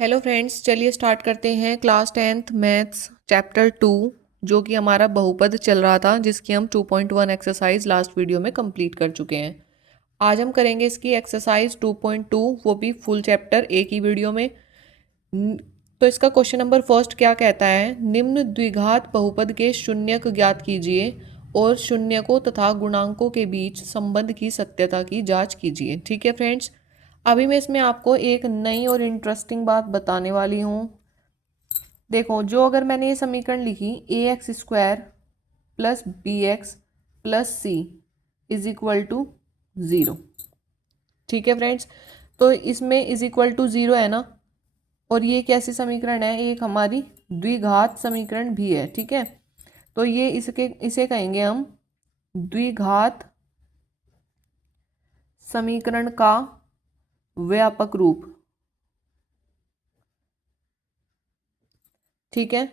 Hello friends, चलिए start करते हैं क्लास 10th मैथ्स चैप्टर 2, जो कि हमारा बहुपद चल रहा था, जिसकी हम 2.1 एक्सरसाइज लास्ट वीडियो में कंप्लीट कर चुके हैं। आज हम करेंगे इसकी एक्सरसाइज 2.2, वो भी फुल चैप्टर एक ही वीडियो में। तो इसका क्वेश्चन नंबर फर्स्ट क्या कहता है, निम्न द्विघात बहुपद के शून्यक ज्ञात कीजिए और शून्यकों तथा गुणांकों के बीच संबंध की सत्यता की जांच कीजिए। ठीक है फ्रेंड्स, अभी मैं इसमें आपको एक नई और इंटरेस्टिंग बात बताने वाली हूँ। देखो, जो अगर मैंने ये समीकरण लिखी ax² plus bx plus c is equal to 0। ठीक है फ्रेंड्स, तो इसमें इज इक्वल टू 0 है ना, और ये कैसी समीकरण है, एक हमारी द्विघात समीकरण भी है। ठीक है, तो ये इसे कहेंगे हम द्विघात समीकरण का व्यापक रूप। ठीक है,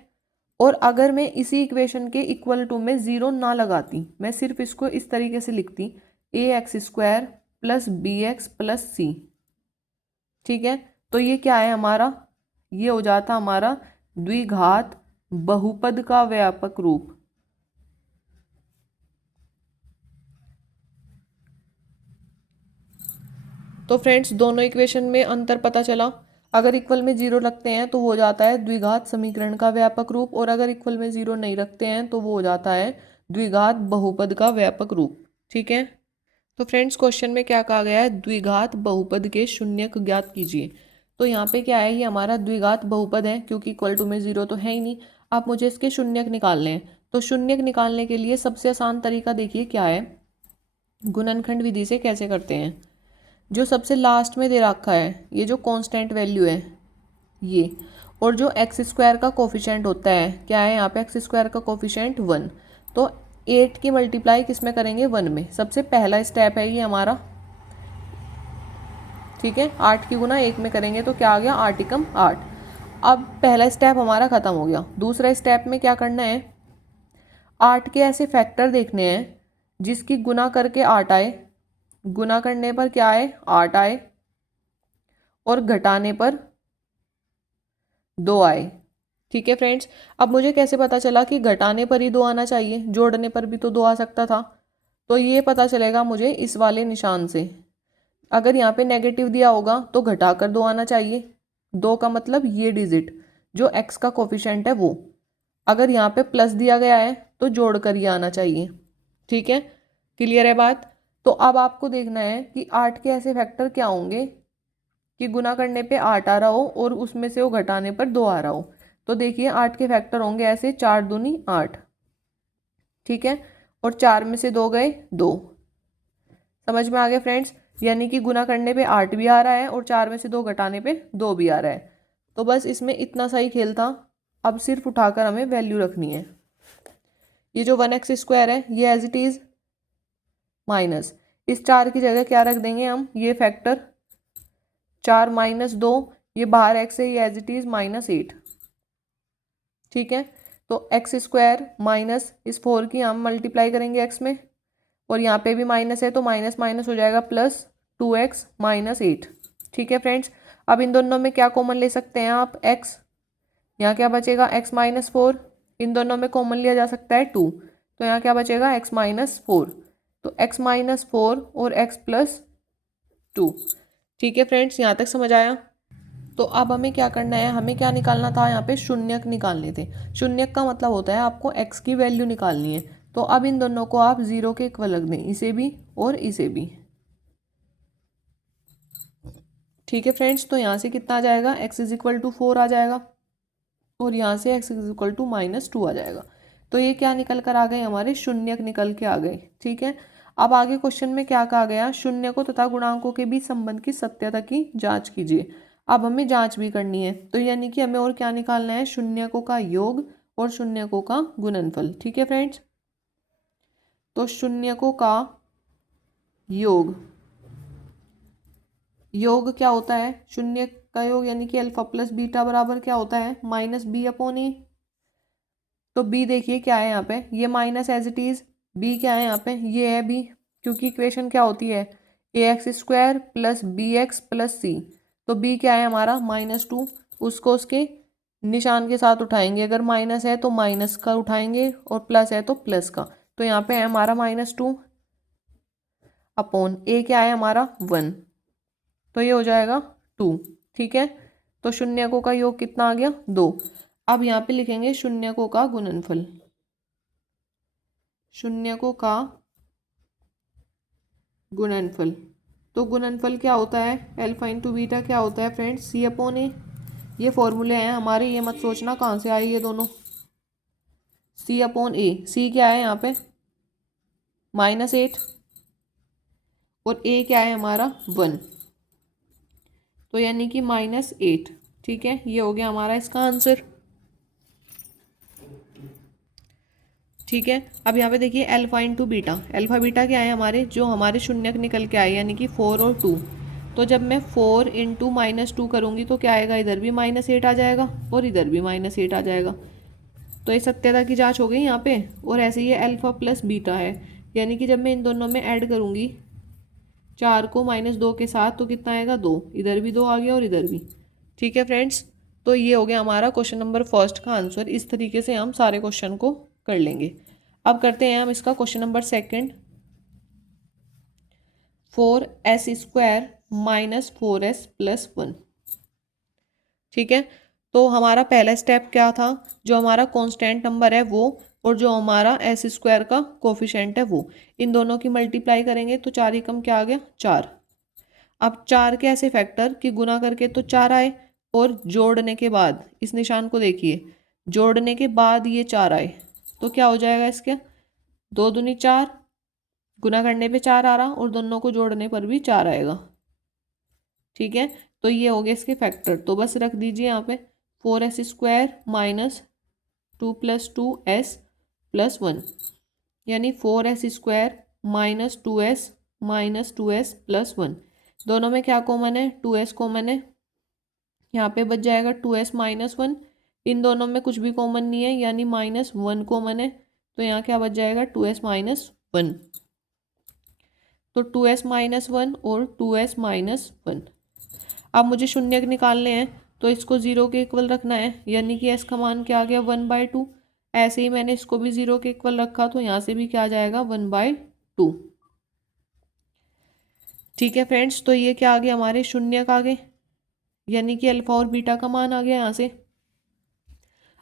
और अगर मैं इसी इक्वेशन के इक्वल टू में ज़ीरो ना लगाती, मैं सिर्फ इसको इस तरीके से लिखती ax² plus bx plus c। ठीक है, तो ये क्या है हमारा, ये हो जाता हमारा द्विघात बहुपद का व्यापक रूप। तो फ्रेंड्स, दोनों इक्वेशन में अंतर पता चला। अगर इक्वल में जीरो रखते हैं तो वो हो जाता है द्विघात समीकरण का व्यापक रूप, और अगर इक्वल में जीरो नहीं रखते हैं तो वो हो जाता है द्विघात बहुपद का व्यापक रूप। ठीक है, तो फ्रेंड्स, क्वेश्चन में क्या कहा गया है, द्विघात बहुपद के शून्यक ज्ञात कीजिए। तो यहाँ पे क्या है, ये हमारा द्विघात बहुपद है, क्योंकि इक्वल टू में जीरो तो है ही नहीं। आप मुझे इसके शून्यक निकालने हैं, तो शून्यक निकालने के लिए सबसे आसान तरीका देखिए क्या है, गुणनखंड विधि से कैसे करते हैं। जो सबसे लास्ट में दे रखा है, ये जो कांस्टेंट वैल्यू है ये, और जो x² का कोफिशिएंट होता है, क्या है यहाँ पे x² का कोफिशिएंट 1, तो 8 की मल्टीप्लाई किस में करेंगे, 1 में। सबसे पहला स्टेप है ये हमारा। ठीक है, 8 की गुना 1 में करेंगे तो क्या आ गया, 8 एकम 8। अब पहला स्टेप हमारा खत्म हो गया। दूसरा स्टेप में क्या करना है, 8 के ऐसे फैक्टर देखने हैं जिसकी गुना करके 8 आए, गुना करने पर क्या आए, 8 आए, और घटाने पर 2 आए। ठीक है फ्रेंड्स, अब मुझे कैसे पता चला कि घटाने पर ही 2 आना चाहिए, जोड़ने पर भी तो 2 आ सकता था। तो ये पता चलेगा मुझे इस वाले निशान से। अगर यहाँ पे नेगेटिव दिया होगा तो घटाकर 2 आना चाहिए, 2 का मतलब ये डिजिट जो x का कोफिशिएंट है वो। अगर यहाँ पे प्लस दिया गया है तो जोड़कर ये आना चाहिए। ठीक है, क्लियर है बात। तो अब आपको देखना है कि 8 के ऐसे फैक्टर क्या होंगे कि गुना करने पे 8 आ रहा हो और उसमें से वो घटाने पर 2 आ रहा हो। तो देखिए 8 के फैक्टर होंगे ऐसे, 4 दूनी 8। ठीक है, और 4 में से 2 गए 2। समझ में आ गया फ्रेंड्स, यानी कि गुना करने पे 8 भी आ रहा है और 4 में से 2 घटाने पे 2 भी आ रहा है। तो बस इसमें इतना सा ही खेल था। अब सिर्फ उठाकर हमें वैल्यू रखनी है। ये जो 1x² है ये एज इट इज माइनस, इस 4 की जगह क्या रख देंगे हम, ये फैक्टर 4 माइनस 2, ये बाहर x है, ये एज इट इज -8। ठीक है, तो x² माइनस इस 4 की हम मल्टीप्लाई करेंगे x में, और यहाँ पे भी माइनस है तो माइनस माइनस हो जाएगा प्लस 2x -8। ठीक है फ्रेंड्स, अब इन दोनों में क्या कॉमन ले सकते हैं आप, x, यहाँ क्या बचेगा x-4, इन दोनों में कॉमन लिया जा सकता है 2, तो यहाँ क्या बचेगा x-4, तो x-4 और x+2। ठीक है फ्रेंड्स, यहाँ तक समझ आया। तो अब हमें क्या करना है, हमें क्या निकालना था, यहाँ पे शून्यक निकालने थे। शून्यक का मतलब होता है आपको x की वैल्यू निकालनी है। तो अब इन दोनों को आप 0 के इक्वल रख दें, इसे भी और इसे भी। ठीक है फ्रेंड्स, तो यहाँ से कितना आ जाएगा, x इज इक्वल टू 4 आ जाएगा, और यहाँ से x इज इक्वल टू -2 आ जाएगा। तो ये क्या निकल कर आ गए, हमारे शून्यक निकल के आ गए। ठीक है, अब आगे क्वेश्चन में क्या कहा गया, शून्यकों तथा गुणांकों के बीच संबंध की सत्यता की जांच कीजिए। अब हमें जांच भी करनी है, तो यानी कि हमें और क्या निकालना है, शून्यकों का योग और शून्यकों का गुणनफल। ठीक है फ्रेंड्स, तो शून्यकों का योग, योग क्या होता है, शून्य का योग यानी कि अल्फा प्लस बीटा बराबर क्या होता है, -b/a। तो b देखिए क्या है यहाँ पे, ये minus as it is, b क्या है यहाँ पे, ये है b, क्योंकि इक्वेशन क्या होती है, ax² plus bx plus c। तो b क्या है हमारा -2, उसको उसके निशान के साथ उठाएंगे। अगर माइनस है तो माइनस का उठाएंगे और प्लस है तो प्लस का। तो यहाँ पे है हमारा -2 अपॉन ए क्या है हमारा 1, तो ये हो जाएगा 2। ठीक है, तो शून्यकों का योग कितना आ गया 2। अब यहाँ पे लिखेंगे शून्यकों का गुणनफल। शून्यकों का गुणनफल, तो गुणनफल क्या होता है, अल्फा इंटू बीटा क्या होता है फ्रेंड्स, सी अपॉन ए। ये फॉर्मूले हैं हमारे, ये मत सोचना कहाँ से आए ये दोनों। सी अपॉन ए, सी क्या है यहाँ पे -8 और ए क्या है हमारा 1, तो यानी कि -8। ठीक है, ये हो गया हमारा इसका आंसर। ठीक है, अब यहाँ पे देखिए alpha into beta, alpha beta क्या है हमारे, जो हमारे शून्यक निकल के आए यानी कि 4 और 2। तो जब मैं 4 इंटू -2 करूँगी तो क्या आएगा, इधर भी -8 आ जाएगा और इधर भी -8 आ जाएगा। तो ये सत्यता की जांच हो गई यहाँ पे। और ऐसे ही अल्फा प्लस बीटा है, यानी कि जब मैं इन दोनों में ऐड करूँगी 4 को -2 के साथ तो कितना आएगा 2, इधर भी 2 आ गया और इधर भी। ठीक है फ्रेंड्स, तो ये हो गया हमारा क्वेश्चन नंबर फर्स्ट का आंसर। इस तरीके से हम सारे क्वेश्चन को कर लेंगे। अब करते हैं हम इसका question number second. 4s² - 4s + 1। ठीक है, तो हमारा पहला स्टेप क्या था, जो हमारा कांस्टेंट नंबर है वो और जो हमारा s² का कोफिशिएंट है वो, इन दोनों की मल्टीप्लाई करेंगे तो 4 एकम क्या आ गया 4। अब 4 के ऐसे फैक्टर कि गुना करके तो 4 आए और जोड़ने के बाद इस निशान को देखिए, जोड़ने के बाद ये 4 आए तो क्या हो जाएगा इसके 2 दूनी 4, गुना करने पे 4 आ रहा और दोनों को जोड़ने पर भी 4 आएगा। ठीक है, तो ये हो गया इसके फैक्टर। तो बस रख दीजिए यहाँ पे 4s² - 2 + 2s + 1, यानी 4s² - 2s - 2s + 1। दोनों में क्या कॉमन है, 2s कॉमन है, यहाँ पे बच जाएगा 2s - 1। इन दोनों में कुछ भी कॉमन नहीं है यानी -1 कॉमन है, तो यहाँ क्या बच जाएगा 2s - 1। तो 2s - 1 और 2s - 1। अब मुझे शून्यक निकालने हैं तो इसको 0 के इक्वल रखना है, यानी कि s का मान क्या आ गया 1/2। ऐसे ही मैंने इसको भी 0 के इक्वल रखा तो यहाँ से भी क्या आ जाएगा 1/2। ठीक है फ्रेंड्स, तो ये क्या आ गया हमारे शून्यक आ गए, यानी कि अल्फा और बीटा का मान आ गया यहाँ से।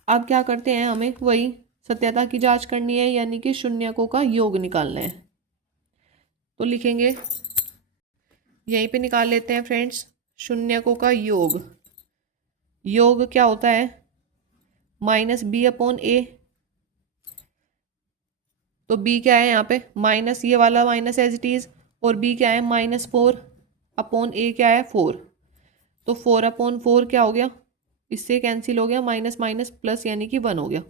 अब क्या करते हैं, हमें वही सत्यता की जांच करनी है, यानी कि शून्यकों का योग निकालना है। तो लिखेंगे, यहीं पे निकाल लेते हैं फ्रेंड्स, शून्यकों का योग। योग क्या होता है -b/a। तो b क्या है यहाँ पे माइनस, ये वाला माइनस एज इट इज, और b क्या है -4/a क्या है 4। तो 4/4 क्या हो गया, इससे कैंसिल हो गया, माइनस माइनस प्लस यानी कि 1 हो गया।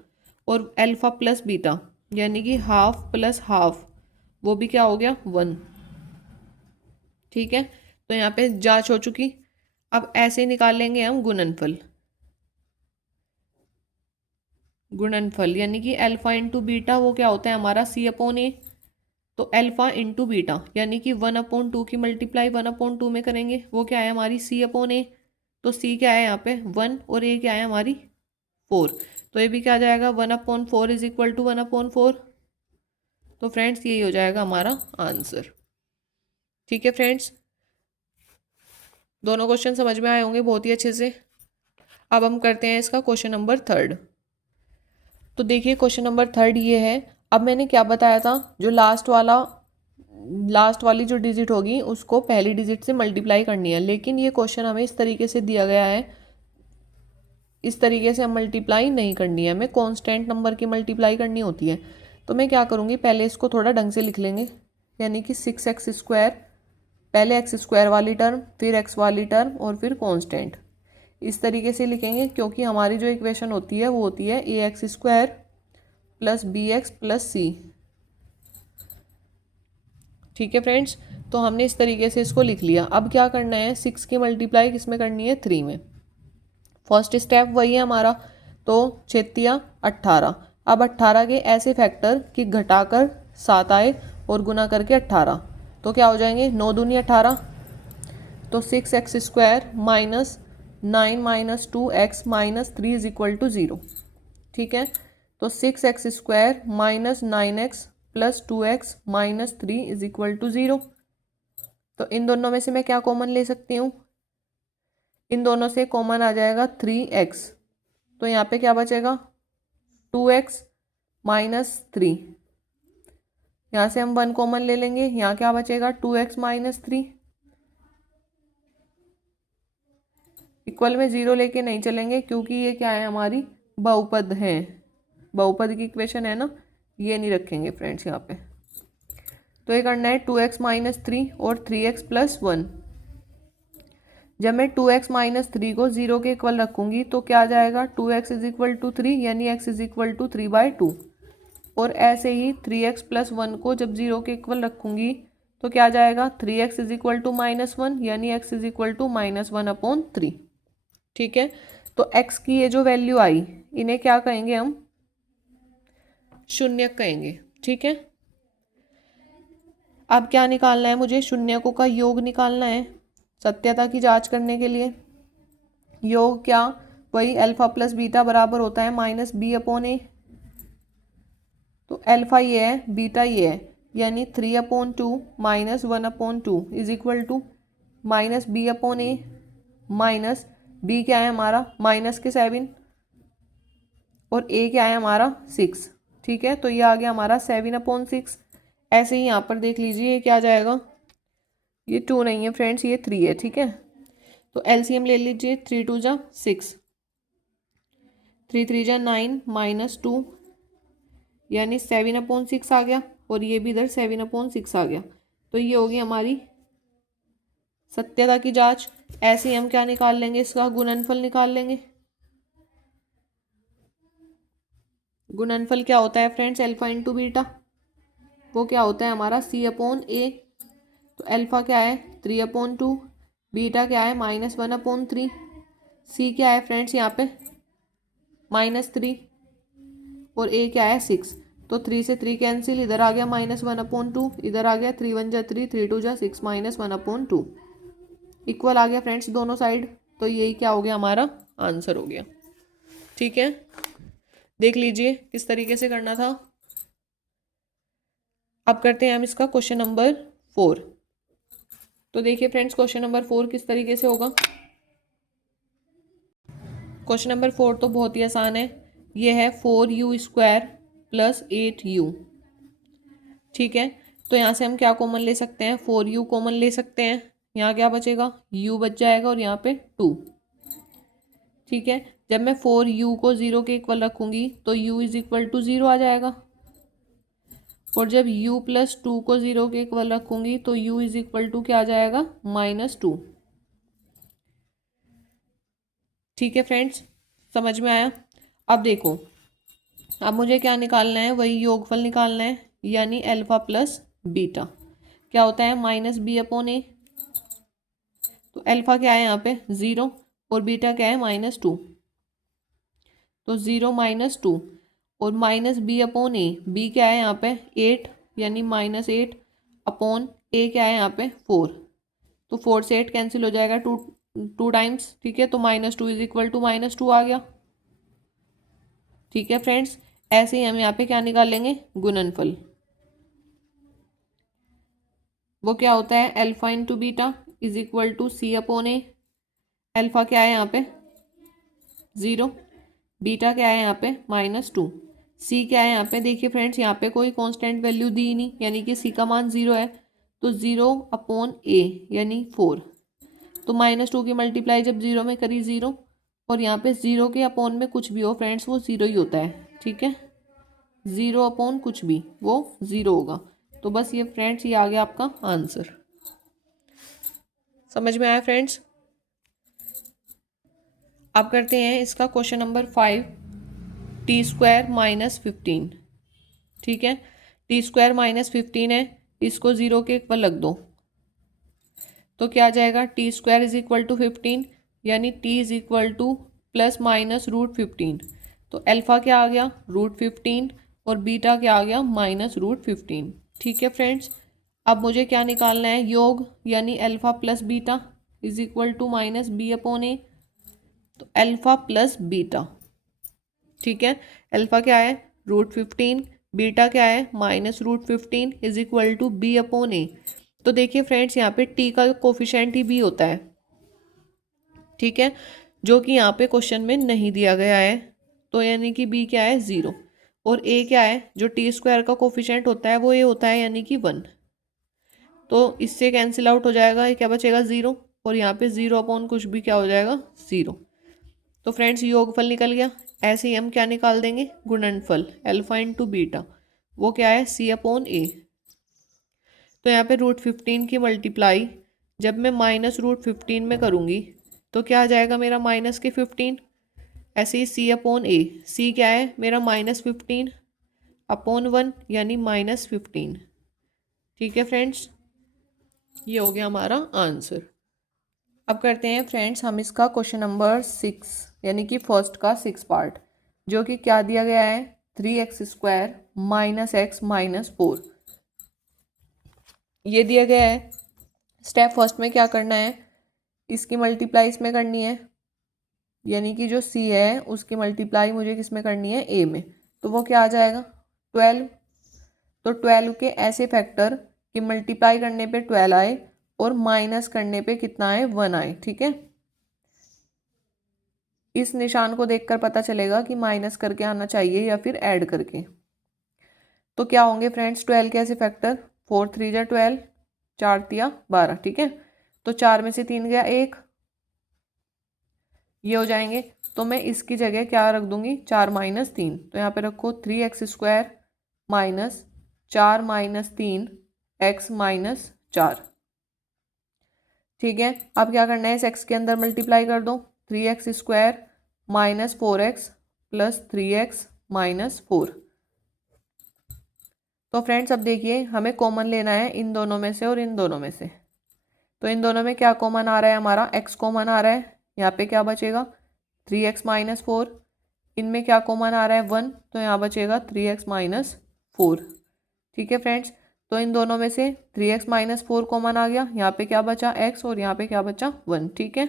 और अल्फा प्लस बीटा यानी कि हाफ प्लस हाफ, वो भी क्या हो गया 1। ठीक है, तो यहाँ पे जांच हो चुकी। अब ऐसे निकाल लेंगे हम गुणनफल। गुणनफल यानी कि अल्फा इंटू बीटा वो क्या होता है हमारा c/a। तो अल्फा इंटू बीटा यानी कि 1/2 की मल्टीप्लाई 1/2 में करेंगे, वो क्या है हमारी c/a। तो c क्या है यहाँ पे 1 और a क्या है हमारी 4। तो ये भी क्या आ जाएगा 1/4 = 1/4। तो फ्रेंड्स यही हो जाएगा हमारा आंसर। ठीक है फ्रेंड्स, दोनों क्वेश्चन समझ में आए होंगे बहुत ही अच्छे से। अब हम करते हैं इसका क्वेश्चन नंबर थर्ड। तो देखिए क्वेश्चन नंबर थर्ड ये है। अब मैंने क्या बताया था, जो लास्ट वाली जो डिजिट होगी उसको पहली डिजिट से मल्टीप्लाई करनी है, लेकिन ये क्वेश्चन हमें इस तरीके से दिया गया है, इस तरीके से हम मल्टीप्लाई नहीं करनी है, हमें कांस्टेंट नंबर की मल्टीप्लाई करनी होती है। तो मैं क्या करूँगी, पहले इसको थोड़ा ढंग से लिख लेंगे, यानी कि 6x², पहले x² वाली टर्म, फिर x वाली टर्म और फिर कांस्टेंट, इस तरीके से लिखेंगे, क्योंकि हमारी जो इक्वेशन होती है वो होती है ax² + bx + c। ठीक है फ्रेंड्स, तो हमने इस तरीके से इसको लिख लिया। अब क्या करना है, 6 की मल्टीप्लाई किस में करनी है 3 में। फर्स्ट स्टेप वही है हमारा, तो 6 × 18। अब 18 के ऐसे फैक्टर कि घटाकर 7 आए और गुना करके 18, तो क्या हो जाएंगे 9 दूनी 18। तो 6x² - 9 minus 2x minus 3 is equal to 0। ठीक है, तो 6x² minus 9x plus 2x minus 3 is equal to 0। तो इन दोनों में से मैं क्या कॉमन ले सकती हूँ? इन दोनों से कॉमन आ जाएगा 3x, तो यहाँ पे क्या बचेगा? 2x minus 3। यहाँ से हम 1 कॉमन ले लेंगे, यहाँ क्या बचेगा? 2x minus 3। इक्वल में 0 लेके नहीं चलेंगे क्योंकि ये क्या है? हमारी बहुपद है, बहुपद की इक्वेशन है ना, ये नहीं रखेंगे फ्रेंड्स यहाँ पे। तो ये करना है 2x माइनस 3 और 3x प्लस 1। जब मैं 2x माइनस 3 को 0 के इक्वल रखूंगी तो क्या आ जाएगा? 2x इज इक्वल टू 3 यानी x इज इक्वल टू 3/2। और ऐसे ही 3x प्लस 1 को जब 0 के इक्वल रखूंगी तो क्या आ जाएगा? 3x इज इक्वल टू -1 यानी x इज इक्वल टू -1/3। ठीक है, तो x की ये जो वैल्यू आई, इन्हें क्या कहेंगे हम? शून्यक कहेंगे। ठीक है, अब क्या निकालना है मुझे? शून्यकों का योग निकालना है सत्यता की जांच करने के लिए। योग क्या? वही अल्फा प्लस बीटा बराबर होता है -b/a। तो अल्फा ये है, बीटा ये है, यानी 3/2 minus 1/2 is equal to -b/a minus b क्या है हमारा? माइनस के 7 और a क्या है हमारा? 6। ठीक है, तो ये आ गया हमारा 7/6। ऐसे ही यहाँ पर देख लीजिए, ये क्या आ जाएगा? ये 2 नहीं है फ्रेंड्स, ये 3 है। ठीक है, तो एलसीएम ले लीजिए। 3 2 जा 6, 3 3 जा 9 माइनस 2 यानी 7/6 आ गया, और ये भी इधर 7/6 आ गया। तो ये होगी हमारी सत्यता की जांच। ऐसे ही हम क्या निकाल लेंगे? इसका गुणनफल निकाल लेंगे। गुणनफल क्या होता है फ्रेंड्स? अल्फा इंटू बीटा, वो क्या होता है हमारा? c/a। तो अल्फा क्या है? 3/2, बीटा क्या है? -1/3, c क्या है फ्रेंड्स यहाँ पे? -3, और a क्या है? 6। तो 3 से 3 कैंसिल, इधर आ गया -1/2, इधर आ गया 3 1 जा 3, 3 2 जा 6 -1/2। इक्वल आ गया फ्रेंड्स दोनों साइड, तो यही क्या हो गया? हमारा आंसर हो गया। ठीक है, देख लीजिए किस तरीके से करना था। अब करते हैं हम इसका क्वेश्चन नंबर 4। तो देखिए फ्रेंड्स, क्वेश्चन नंबर 4 किस तरीके से होगा। क्वेश्चन नंबर 4 तो बहुत ही आसान है। ये है 4u² प्लस 8u। ठीक है, तो यहाँ से हम क्या कॉमन ले सकते हैं? 4u कॉमन ले सकते हैं। यहाँ क्या बचेगा? u बच जाएगा और यहाँ पे 2। ठीक है, जब मैं 4u को 0 के इक्वल रखूंगी तो u इज इक्वल टू 0 आ जाएगा, और जब u प्लस 2 को 0 के इक्वल रखूंगी तो u इज इक्वल टू क्या आ जाएगा? -2। ठीक है फ्रेंड्स, समझ में आया? अब देखो, अब मुझे क्या निकालना है? वही योगफल निकालना है, यानी अल्फा प्लस बीटा क्या होता है? -b/a। तो अल्फा क्या है यहाँ पे? 0, और बीटा क्या है? -2। तो 0 -2 और -b/a, b क्या है यहाँ पे? 8 यानी -8 अपॉन a क्या है यहाँ पे? 4। तो 4 से 8 कैंसिल हो जाएगा 2 टाइम्स। ठीक है, तो -2 इज इक्वल टू -2 आ गया। ठीक है फ्रेंड्स, ऐसे ही हम यहाँ पे क्या निकाल लेंगे? गुणनफल। वो क्या होता है? Alpha into beta is equal to c/a। Alpha क्या है यहाँ पे? 0, बीटा क्या है यहाँ पे? -2, c क्या है यहाँ पे? देखिए फ्रेंड्स, यहाँ पे कोई कांस्टेंट वैल्यू दी नहीं, यानी कि c का मान 0 है, तो 0/a यानी 4। तो -2 की मल्टीप्लाई जब 0 में करी 0, और यहाँ पे 0 के अपॉन में कुछ भी हो फ्रेंड्स वो 0 ही होता है। ठीक है, 0 अपॉन कुछ भी वो 0 होगा। तो बस ये फ्रेंड्स, ये आ गया आपका आंसर। समझ में आया फ्रेंड्स? अब करते हैं इसका क्वेश्चन नंबर 5, t² -15। ठीक है, t² -15 है, इसको 0 के इक्वल रख दो तो क्या आ जाएगा? t² इज इक्वल टू 15 यानी t इज इक्वल टू +-√15। तो अल्फा क्या आ गया? √15, और बीटा क्या आ गया? -√15। ठीक है फ्रेंड्स, अब मुझे क्या निकालना है? योग, यानी alpha plus beta is equal to -b/a। तो अल्फा प्लस बीटा, ठीक है। अल्फा क्या है √15, बीटा क्या है -√15 is equal to B upon A. तो देखिए फ्रेंड्स यहाँ पे टी का कोफिशेंट ही बी होता है, ठीक है, जो कि यहाँ पे क्वेश्चन में नहीं दिया गया है। तो यानी कि बी क्या है 0 और ए क्या है, जो टी स्क्वायर का कोफिशेंट होता है वो ए होता है यानी कि 1। तो इससे कैंसिल आउट हो जाएगा, ये क्या बचेगा 0 और यहाँ पे 0 अपॉन कुछ भी क्या हो जाएगा 0। तो फ्रेंड्स योगफल निकल गया। ऐसे ही हम क्या निकाल देंगे गुणनफल अल्फा इंटू बीटा, वो क्या है सी अपॉन ए। तो यहाँ पे √15 की मल्टीप्लाई जब मैं -√15 में करूँगी तो क्या आ जाएगा मेरा -15। ऐसे ही सी अपॉन ए, सी क्या है मेरा -15 अपॉन 1 यानी -15। ठीक है फ्रेंड्स, ये हो गया हमारा आंसर। अब करते हैं फ्रेंड्स हम इसका क्वेश्चन नंबर 6 यानी कि फर्स्ट का 6 पार्ट, जो कि क्या दिया गया है 3x² - x -4 ये दिया गया है। स्टेप फर्स्ट में क्या करना है, इसकी मल्टीप्लाई इसमें करनी है, यानी कि जो c है उसकी मल्टीप्लाई मुझे किस में करनी है a में। तो वो क्या आ जाएगा 12। तो 12 के ऐसे फैक्टर कि मल्टीप्लाई करने पे 12 आए और माइनस करने पे कितना आए 1 आए, ठीक है। इस निशान को देखकर पता चलेगा कि माइनस करके आना चाहिए या फिर ऐड करके। तो क्या होंगे फ्रेंड्स 12 के ऐसे फैक्टर 4 3 जा 12, 4 तिया 12, ठीक है। तो 4 में से 3 गया 1, ये हो जाएंगे। तो मैं इसकी जगह क्या रख दूंगी 4 - 3, तो यहाँ पे रखो 3x² - 4 - 3 x - 4, ठीक है। अब क्या करना है इस x के अंदर मल्टीप्लाई कर दो 3x² - 4x + 3x - 4। तो फ्रेंड्स अब देखिए हमें कॉमन लेना है इन दोनों में से और इन दोनों में से। तो इन दोनों में क्या कॉमन आ रहा है हमारा x कॉमन आ रहा है, यहाँ पे क्या बचेगा 3x - 4। इनमें क्या कॉमन आ रहा है 1, तो यहाँ बचेगा 3x - 4, ठीक है फ्रेंड्स। तो इन दोनों में से 3x - 4 कॉमन आ गया, यहाँ पे क्या बचा x और यहाँ पे क्या बचा 1, ठीक है।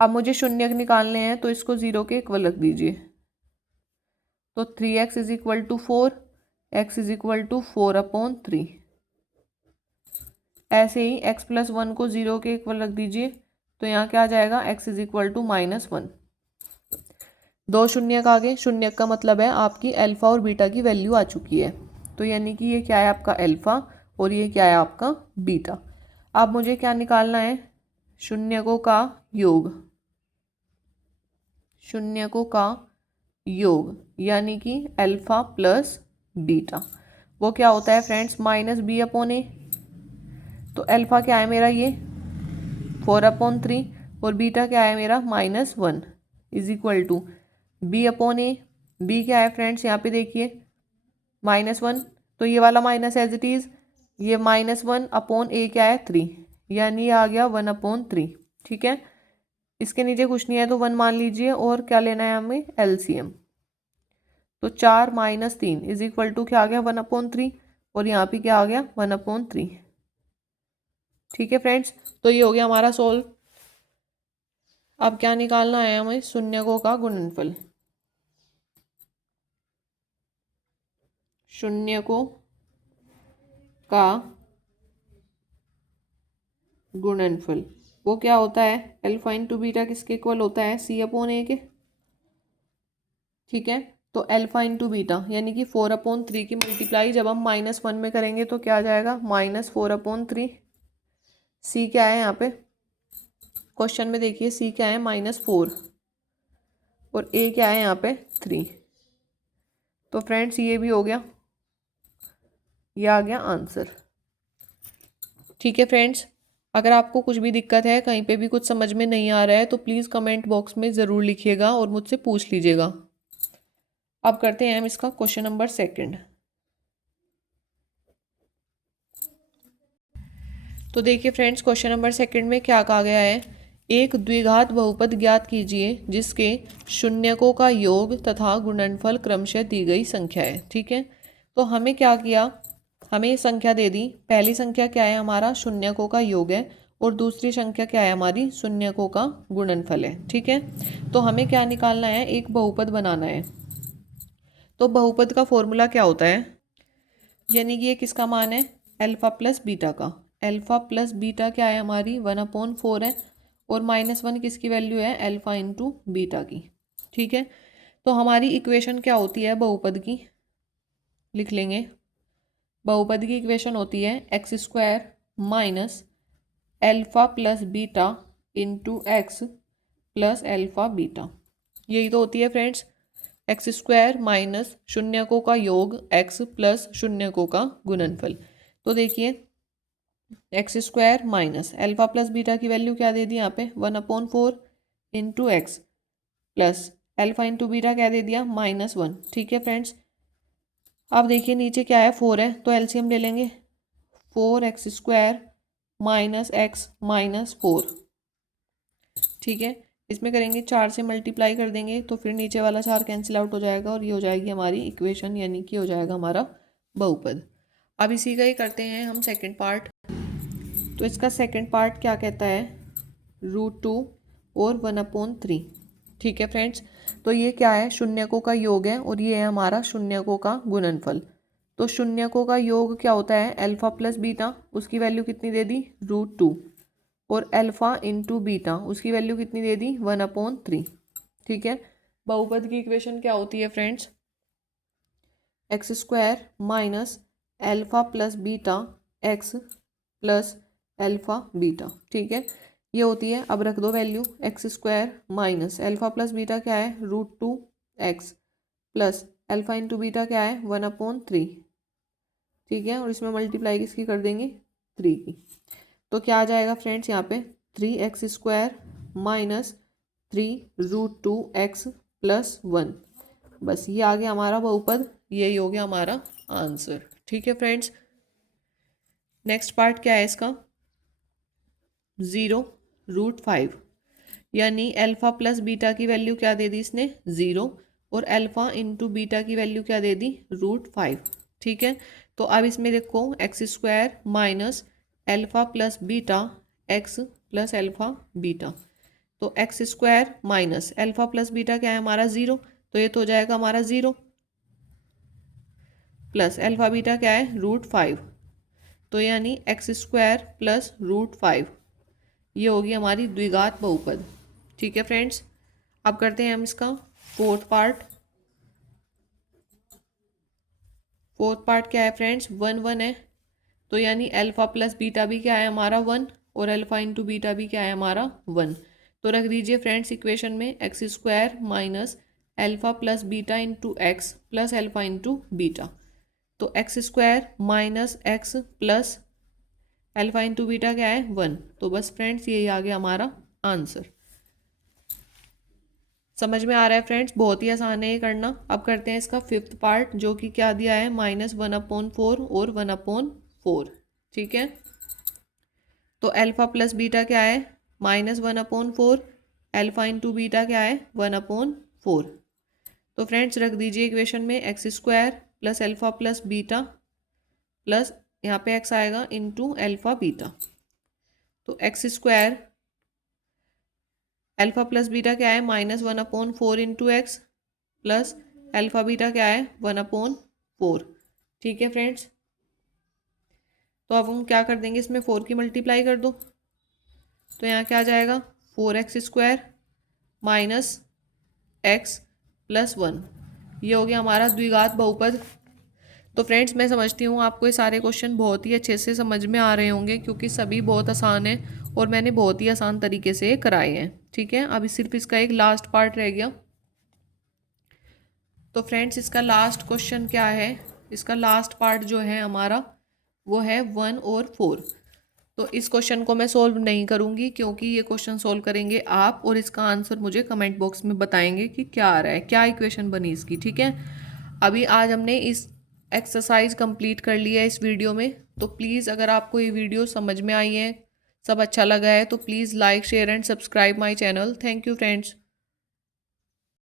अब मुझे शून्य निकालने हैं तो इसको 0 के इक्वल रख दीजिए। तो 3x = 4, x = 4/3। ऐसे ही x + 1 को 0 के इक्वल रख दीजिए, तो यहाँ क्या आ जाएगा x = -1। दो शून्यक आगे, शून्यक का मतलब है आपकी अल्फा और बीटा की वैल्यू आ चुकी है। तो यानी कि ये क्या है आपका अल्फा और ये क्या है आपका बीटा। अब मुझे क्या निकालना है शून्यकों का योग, शून्यकों का योग यानी कि अल्फा प्लस बीटा। वो क्या होता है फ्रेंड्स -b/a। तो अल्फा क्या है मेरा ये 4/3 और बीटा क्या है मेरा -1 = b/a। b क्या है फ्रेंड्स यहाँ पे देखिए -1, तो ये वाला माइनस एज इट इज़, ये -1/a क्या है 3, यानी ये आ गया 1/3, ठीक है। इसके नीचे कुछ नहीं है तो 1 मान लीजिए और क्या लेना है हमें LCM। तो 4 - 3 = क्या आ गया 1/3 और यहाँ पे क्या आ गया 1/3, ठीक है फ्रेंड्स। तो ये हो गया हमारा सोल्व। अब क्या निकालना है हमें शून्यकों का गुणनफल, शून्यकों का गुणनफल वो क्या होता है अल्फा इंटू बीटा किसके इक्वल होता है c/a के, ठीक है। तो अल्फा इंटू बीटा यानी कि 4/3 की मल्टीप्लाई जब हम -1 में करेंगे तो क्या आ जाएगा -4/3। c क्या है यहाँ पे क्वेश्चन में देखिए c क्या है -4 और a क्या है यहाँ पे 3। तो फ्रेंड्स ये भी हो गया, ये आ गया आंसर, ठीक है फ्रेंड्स। अगर आपको कुछ भी दिक्कत है, कहीं पे भी कुछ समझ में नहीं आ रहा है तो प्लीज़ कमेंट बॉक्स में ज़रूर लिखिएगा और मुझसे पूछ लीजिएगा। अब करते हैं हम इसका क्वेश्चन नंबर 2। तो देखिए फ्रेंड्स क्वेश्चन नंबर 2 में क्या कहा गया है, एक द्विघात बहुपद ज्ञात कीजिए जिसके शून्यकों का योग तथा गुणनफल क्रमशः दी गई संख्या है, ठीक है। तो हमें क्या किया, हमें संख्या दे दी, पहली संख्या क्या है हमारा शून्यकों का योग है और दूसरी संख्या क्या है हमारी, शून्यकों का गुणनफल है। ठीक है, तो हमें क्या निकालना है, एक बहुपद बनाना है। तो बहुपद का फॉर्मूला क्या होता है, यानी कि ये किसका मान है, अल्फा प्लस बीटा का। अल्फा प्लस बीटा क्या है हमारी, 1/4 है, और -1 किसकी वैल्यू है, अल्फा इंटू बीटा की। ठीक है, तो हमारी इक्वेशन क्या होती है बहुपद की, लिख लेंगे। बहुपद की इक्वेशन होती है x² minus alpha plus beta into x plus alpha beta. यही तो होती है फ्रेंड्स, x² माइनस शून्यकों का योग x प्लस शून्यकों का गुणनफल। तो देखिए x² minus alpha plus beta की वैल्यू क्या दे दी यहाँ पे, 1/4 into x plus alpha into beta क्या दे दिया, -1। ठीक है फ्रेंड्स, अब देखिए नीचे क्या है, 4 है, तो एलसीएम ले लेंगे। 4x² minus x minus 4। ठीक है, इसमें करेंगे 4 से मल्टीप्लाई कर देंगे तो फिर नीचे वाला 4 कैंसिल आउट हो जाएगा और ये हो जाएगी हमारी इक्वेशन, यानी कि हो जाएगा हमारा बहुपद। अब इसी का ही करते हैं हम सेकंड पार्ट। तो इसका सेकंड पार्ट क्या कहता है, √2 और 1/3। ठीक है फ्रेंड्स, तो ये क्या है, शून्यकों का योग है और ये है हमारा शून्यकों का गुणनफल। तो शून्यकों का योग क्या होता है, अल्फा प्लस बीटा, उसकी वैल्यू कितनी दे दी, √2, और अल्फा इंटू बीटा उसकी वैल्यू कितनी दे दी, 1/3। ठीक है, बहुपद की इक्वेशन क्या होती है friends, x² minus alpha plus beta x plus alpha beta. ठीक है, ये होती है, अब रख दो value, x² minus alpha plus beta क्या है, √2 x plus alpha into beta क्या है, 1/3। ठीक है, और इसमें मल्टीप्लाई किसकी कर देंगे, 3 की। तो क्या आ जाएगा फ्रेंड्स यहाँ पे, 3x² माइनस 3√2 एक्स प्लस 1। बस ये आ गया हमारा बहुपद, यही हो गया हमारा आंसर। ठीक है फ्रेंड्स, नेक्स्ट पार्ट क्या है इसका, 0√5, यानी अल्फा प्लस बीटा की वैल्यू क्या दे दी इसने, 0, और अल्फा इंटू बीटा की वैल्यू क्या दे दी, √5। ठीक है, तो अब इसमें देखो x² minus alpha plus beta x plus alpha beta. तो x² minus alpha plus beta क्या है हमारा, 0, तो ये तो हो जाएगा हमारा 0, प्लस अल्फा बीटा क्या है, √5, तो यानी x² प्लस √5, ये होगी हमारी द्विघात बहुपद। ठीक है फ्रेंड्स, अब करते हैं हम इसका फोर्थ पार्ट। फोर्थ पार्ट क्या है फ्रेंड्स, 1 है, तो यानी अल्फा प्लस बीटा भी क्या है हमारा 1, और अल्फा इंटू बीटा भी क्या है हमारा 1। तो रख दीजिए फ्रेंड्स इक्वेशन में x² minus alpha plus beta into x plus alpha into beta. तो x² minus x plus alpha into beta क्या है 1। तो बस फ्रेंड्स यही आ गया हमारा आंसर। समझ में आ रहा है फ्रेंड्स, बहुत ही आसान है ये करना। अब करते हैं इसका फिफ्थ पार्ट, जो कि क्या दिया है, -1/4 और 1/4। ठीक है, तो अल्फा प्लस बीटा क्या है, -1/4, अल्फा इंटू बीटा क्या है, 1/4। तो फ्रेंड्स रख दीजिए इक्वेशन में x² plus alpha plus beta plus यहाँ पे x आएगा इंटू अल्फा बीटा। तो x² अल्फा प्लस बीटा क्या है, -1/4 into x plus alpha beta क्या है, 1/4। ठीक है फ्रेंड्स, तो अब हम क्या कर देंगे, इसमें 4 की मल्टीप्लाई कर दो, तो यहाँ क्या आ जाएगा, 4x² माइनस एक्स प्लस 1। ये हो गया हमारा द्विघात बहुपद। तो फ्रेंड्स मैं समझती हूँ आपको ये सारे क्वेश्चन बहुत ही अच्छे से समझ में आ रहे होंगे, क्योंकि सभी बहुत आसान है और मैंने बहुत ही आसान तरीके से कराए हैं। ठीक है, अभी सिर्फ इसका एक लास्ट पार्ट रह गया। तो फ्रेंड्स इसका लास्ट क्वेश्चन क्या है, इसका लास्ट पार्ट जो है हमारा वो है 1 और 4। तो इस क्वेश्चन को मैं सोल्व नहीं करूँगी, क्योंकि ये क्वेश्चन सोल्व करेंगे आप, और इसका आंसर मुझे कमेंट बॉक्स में बताएंगे कि क्या आ रहा है, क्या इक्वेशन बनी इसकी। ठीक है, अभी आज हमने इस एक्सरसाइज कंप्लीट कर लिया है इस वीडियो में। तो प्लीज़ अगर आपको ये वीडियो समझ में आई है, सब अच्छा लगा है, तो please like share and subscribe my channel. Thank you friends.